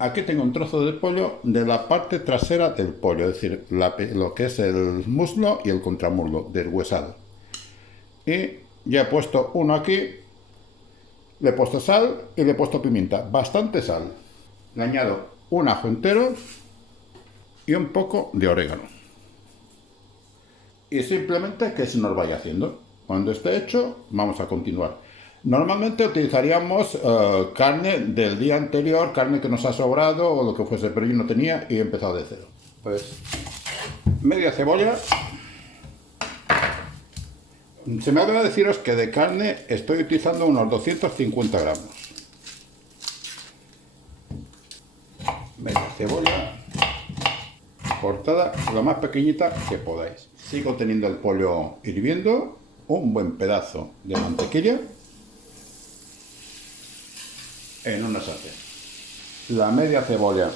Aquí tengo un trozo de pollo de la parte trasera del pollo, es decir, lo que es el muslo y el contramuslo, deshuesado. Y ya he puesto uno aquí, le he puesto sal y le he puesto pimienta, bastante sal. Le añado un ajo entero y un poco de orégano. Y simplemente que se nos vaya haciendo. Cuando esté hecho, vamos a continuar. Normalmente utilizaríamos carne del día anterior, carne que nos ha sobrado o lo que fuese, pero yo no tenía y he empezado de cero. Pues media cebolla. Se me olvidó deciros que de carne estoy utilizando unos 250 gramos. Media cebolla cortada lo más pequeñita que podáis. Sigo teniendo el pollo hirviendo, un buen pedazo de mantequilla en una sartén. La media cebolla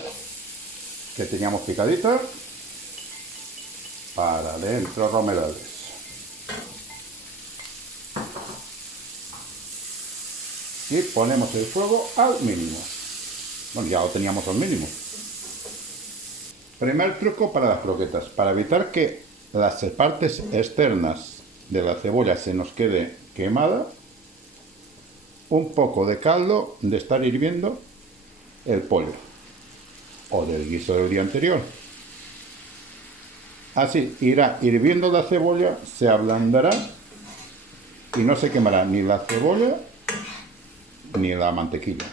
que teníamos picadita para dentro romerales. Y ponemos el fuego al mínimo. Bueno, ya lo teníamos al mínimo. Primer truco para las croquetas, para evitar que las partes externas de la cebolla se nos quede quemada, un poco de caldo de estar hirviendo el pollo o del guiso del día anterior. Así irá hirviendo la cebolla, se ablandará y no se quemará ni la cebolla ni la mantequilla.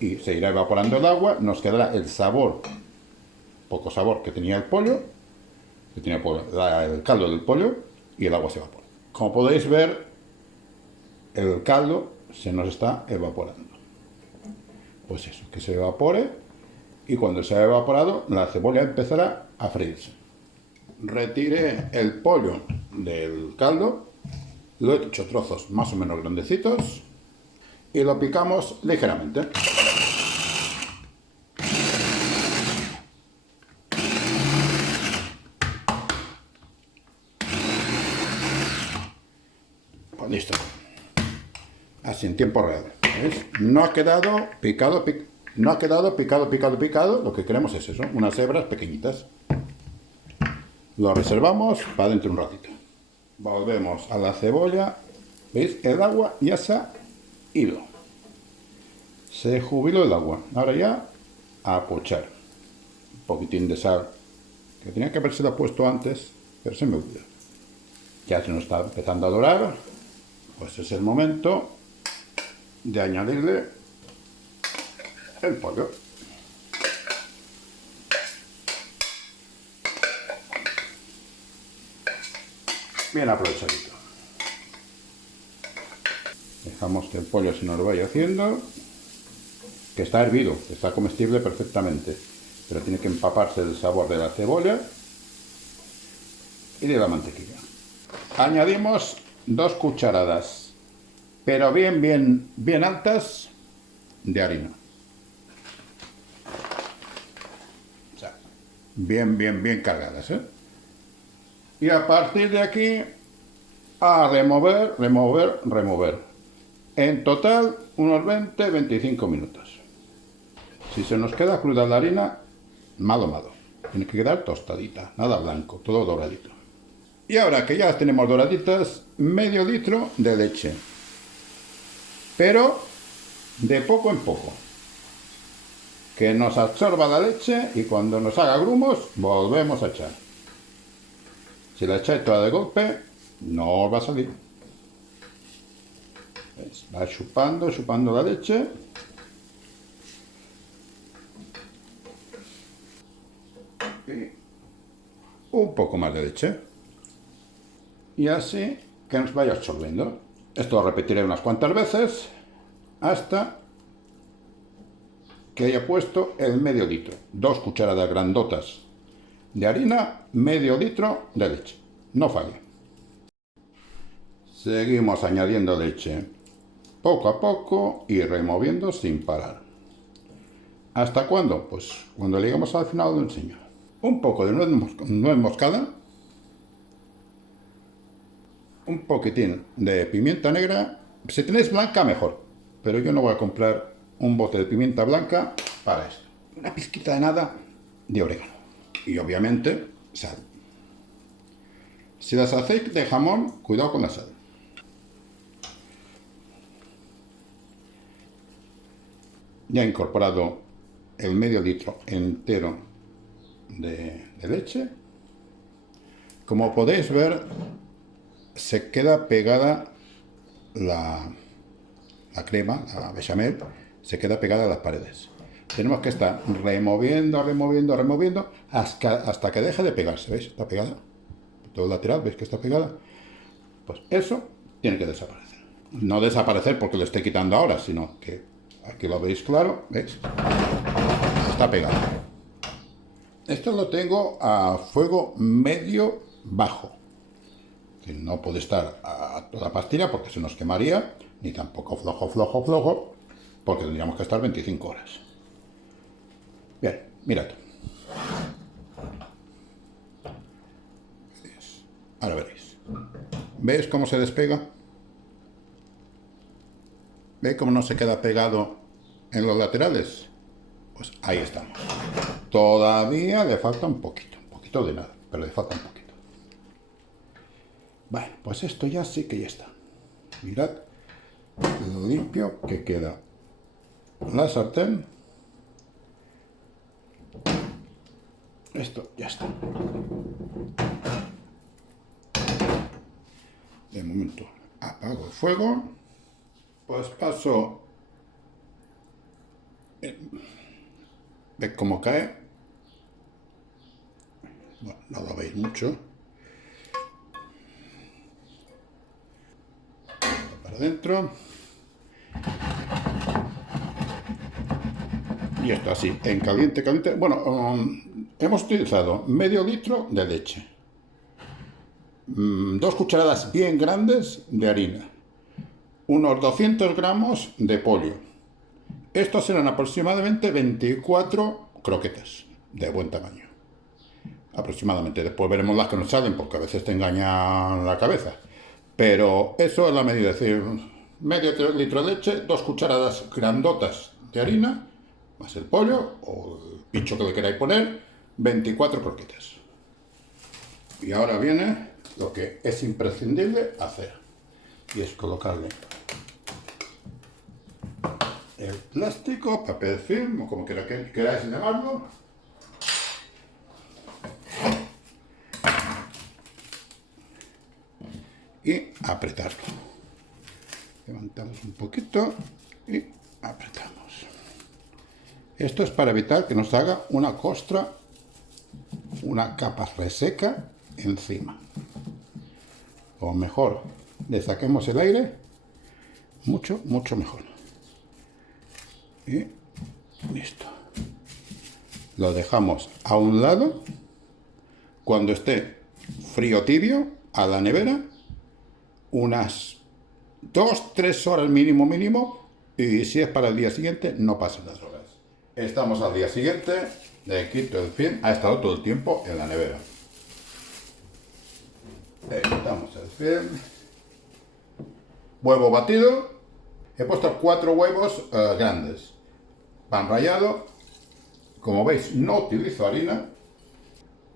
Y se irá evaporando el agua, nos quedará el sabor, poco sabor que tenía el pollo, el caldo del pollo, y el agua se evapora. Como podéis ver, el caldo se nos está evaporando. Pues eso, que se evapore, y cuando se ha evaporado, la cebolla empezará a freírse. Retiré el pollo del caldo, lo he hecho trozos más o menos grandecitos, y lo picamos ligeramente. Pues listo. Así en tiempo real. ¿Ves? No ha quedado picado, no ha quedado picado. Lo que queremos es eso, unas hebras pequeñitas. Lo reservamos para dentro de un ratito. Volvemos a la cebolla. ¿Veis? El agua ya se ha ido. Se jubiló el agua. Ahora ya a pochar. Un poquitín de sal, que tenía que habérsela puesto antes, pero se me olvidó. Ya se nos está empezando a dorar. Pues es el momento de añadirle el pollo. Bien aprovechadito. Dejamos que el pollo se nos vaya haciendo, que está hervido, que está comestible perfectamente, pero tiene que empaparse del sabor de la cebolla y de la mantequilla. Añadimos 2 cucharadas, pero bien altas, de harina. O sea, bien cargadas, ¿eh? Y a partir de aquí, a remover. En total, unos 20-25 minutos. Si se nos queda cruda la harina, malo. Tiene que quedar tostadita, nada blanco, todo doradito. Y ahora que ya las tenemos doraditas, medio litro de leche. Pero de poco en poco. Que nos absorba la leche y cuando nos haga grumos, volvemos a echar. Si la echáis toda de golpe, no os va a salir. ¿Veis? Va chupando la leche. Y un poco más de leche. Y así que nos vaya absorbiendo. Esto lo repetiré unas cuantas veces hasta que haya puesto el medio litro. 2 cucharadas grandotas de harina, medio litro de leche. No falla. Seguimos añadiendo leche poco a poco y removiendo sin parar. ¿Hasta cuándo? Pues cuando lleguemos al final lo enseño. Un poco de nuez moscada, un poquitín de pimienta negra. Si tenéis blanca, mejor, pero yo no voy a comprar un bote de pimienta blanca para esto. una pizquita de nada de orégano. Y obviamente sal. Si las hacéis de jamón, cuidado con la sal. Ya he incorporado el medio litro entero de leche. Como podéis ver, se queda pegada la crema, la bechamel, se queda pegada a las paredes. Tenemos que estar removiendo hasta que deje de pegarse. ¿Veis? Está pegada. Todo el lateral, ¿veis que está pegada? Pues eso tiene que desaparecer. No desaparecer porque lo esté quitando ahora, sino que aquí lo veis claro, ¿veis? Está pegado. Esto lo tengo a fuego medio bajo. Que no puede estar a toda pastilla porque se nos quemaría, ni tampoco flojo, porque tendríamos que estar 25 horas. Bien, mirad. Ahora veréis. ¿Veis cómo se despega? ¿Veis cómo no se queda pegado en los laterales? Pues ahí estamos. Todavía le falta un poquito de nada, pero le falta un poquito. Bueno, pues esto ya sí que ya está. Mirad lo limpio que queda la sartén. Esto ya está. De momento apago el fuego. Pues paso. ¿Veis cómo cae? Bueno, no lo veis mucho. Para adentro. Y esto así, en caliente. Bueno, hemos utilizado medio litro de leche. 2 cucharadas bien grandes de harina. Unos 200 gramos de pollo. Estos serán aproximadamente 24 croquetas de buen tamaño. Aproximadamente. Después veremos las que nos salen porque a veces te engañan la cabeza. Pero eso es la medida. Es decir, medio litro de leche, 2 cucharadas grandotas de harina, más el pollo o el pincho que le queráis poner, 24 croquetas. Y ahora viene lo que es imprescindible hacer. Y es colocarle el plástico, papel film, o como queráis llamarlo. Y apretarlo. Levantamos un poquito y apretamos. Esto es para evitar que nos haga una costra, una capa reseca encima. O mejor, le saquemos el aire, mucho mejor. Y listo. Lo dejamos a un lado. Cuando esté frío tibio, a la nevera, unas 2-3 horas mínimo, y si es para el día siguiente, no pasen las horas. Estamos al día siguiente, le quito el film, ha estado todo el tiempo en la nevera. Le quitamos el film. Huevo batido. He puesto 4 huevos grandes. Pan rallado. Como veis, no utilizo harina.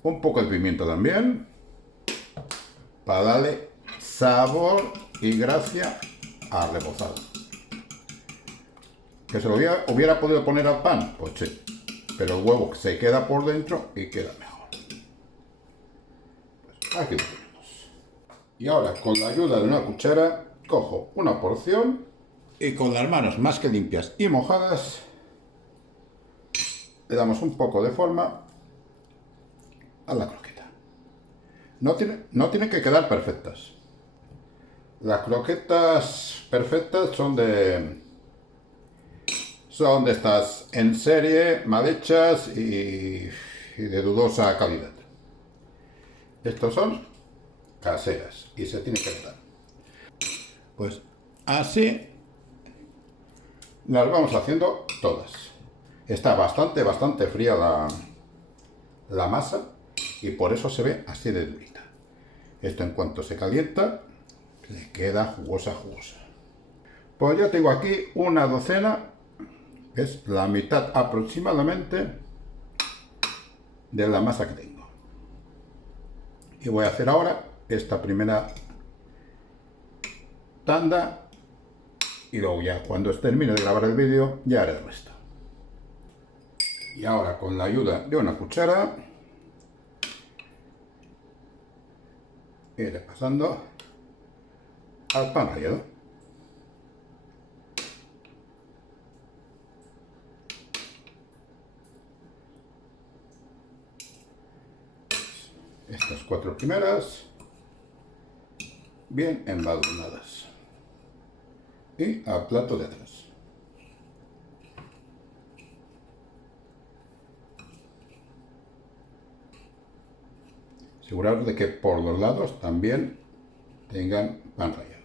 Un poco de pimiento también. Para darle sabor y gracia al rebozado. ¿Que se lo hubiera podido poner al pan? Pues sí. Pero el huevo se queda por dentro y queda mejor. Pues aquí lo tenemos. Y ahora, con la ayuda de una cuchara, cojo una porción y con las manos más que limpias y mojadas, le damos un poco de forma a la croqueta. No tienen que quedar perfectas. Las croquetas perfectas son de estas en serie, mal hechas y de dudosa calidad. Estos son caseras y se tienen que quedar. Pues así las vamos haciendo todas. Está bastante fría la masa y por eso se ve así de durita. Esto en cuanto se calienta le queda jugosa. Pues ya tengo aquí una docena Es la mitad aproximadamente de la masa que tengo. Y voy a hacer ahora esta primera tanda y luego ya cuando termine de grabar el vídeo ya haré el resto. Y ahora con la ayuda de una cuchara iré pasando al pan rallado. Estas 4 primeras bien embadurnadas y al plato de atrás. Aseguraros de que por los lados también tengan pan rallado.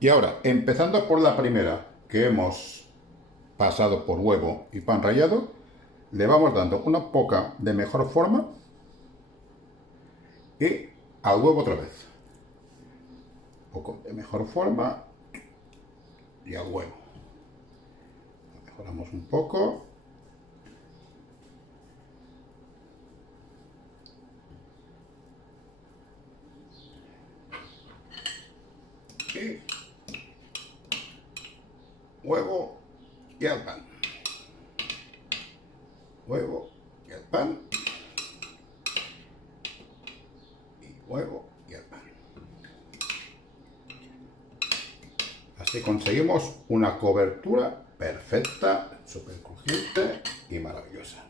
Y ahora, empezando por la primera que hemos pasado por huevo y pan rallado, le vamos dando una poca de mejor forma y al huevo otra vez. Un poco de mejor forma y al huevo. Lo mejoramos un poco. Y huevo y al pan. Huevo y al pan. Y huevo y al pan. Así conseguimos una cobertura perfecta, súper crujiente y maravillosa.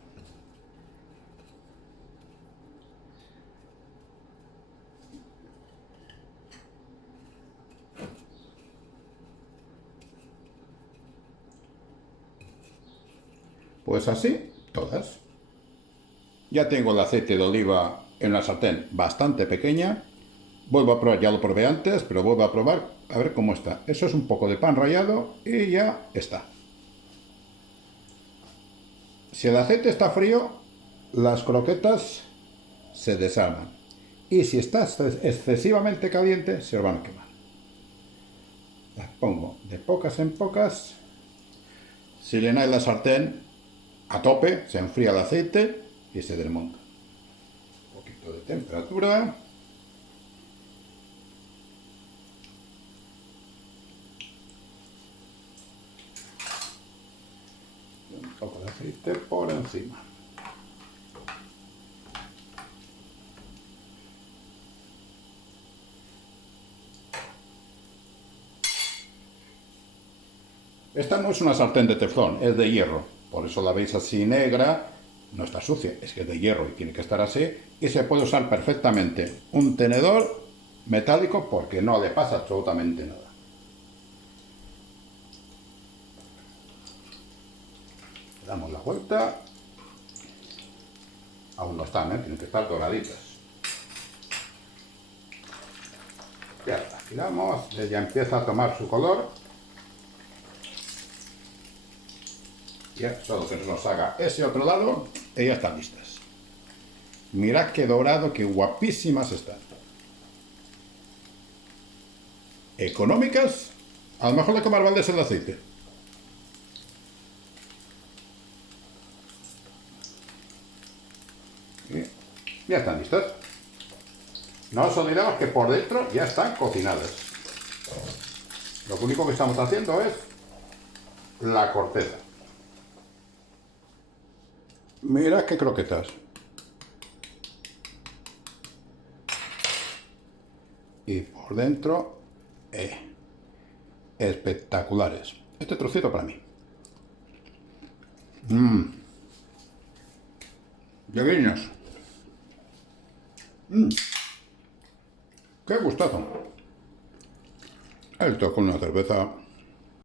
Pues así, todas. Ya tengo el aceite de oliva en una sartén bastante pequeña. Vuelvo a probar, ya lo probé antes, pero vuelvo a probar a ver cómo está. Eso es un poco de pan rallado y ya está. Si el aceite está frío, las croquetas se desarman. Y si está excesivamente caliente, se van a quemar. Las pongo de pocas en pocas. Si llenáis la sartén a tope, se enfría el aceite y se desmonta. Un poquito de temperatura. Y un poco de aceite por encima. Esta no es una sartén de teflón, es de hierro. Por eso la veis así negra, no está sucia, es que es de hierro y tiene que estar así. Y se puede usar perfectamente un tenedor metálico porque no le pasa absolutamente nada. Le damos la vuelta. Aún no están, tienen que estar doraditas. Ya la giramos, ella empieza a tomar su color. Ya, solo que nos haga ese otro lado y ya están listas. Mirad qué dorado, qué guapísimas están. Económicas, a lo mejor lo que más vale es el aceite. Y ya están listas. No os olvidemos que por dentro ya están cocinadas. Lo único que estamos haciendo es la corteza. Mirad qué croquetas. Y por dentro, espectaculares. Este trocito para mí. Lleguiños. Qué gustazo. Esto con una cerveza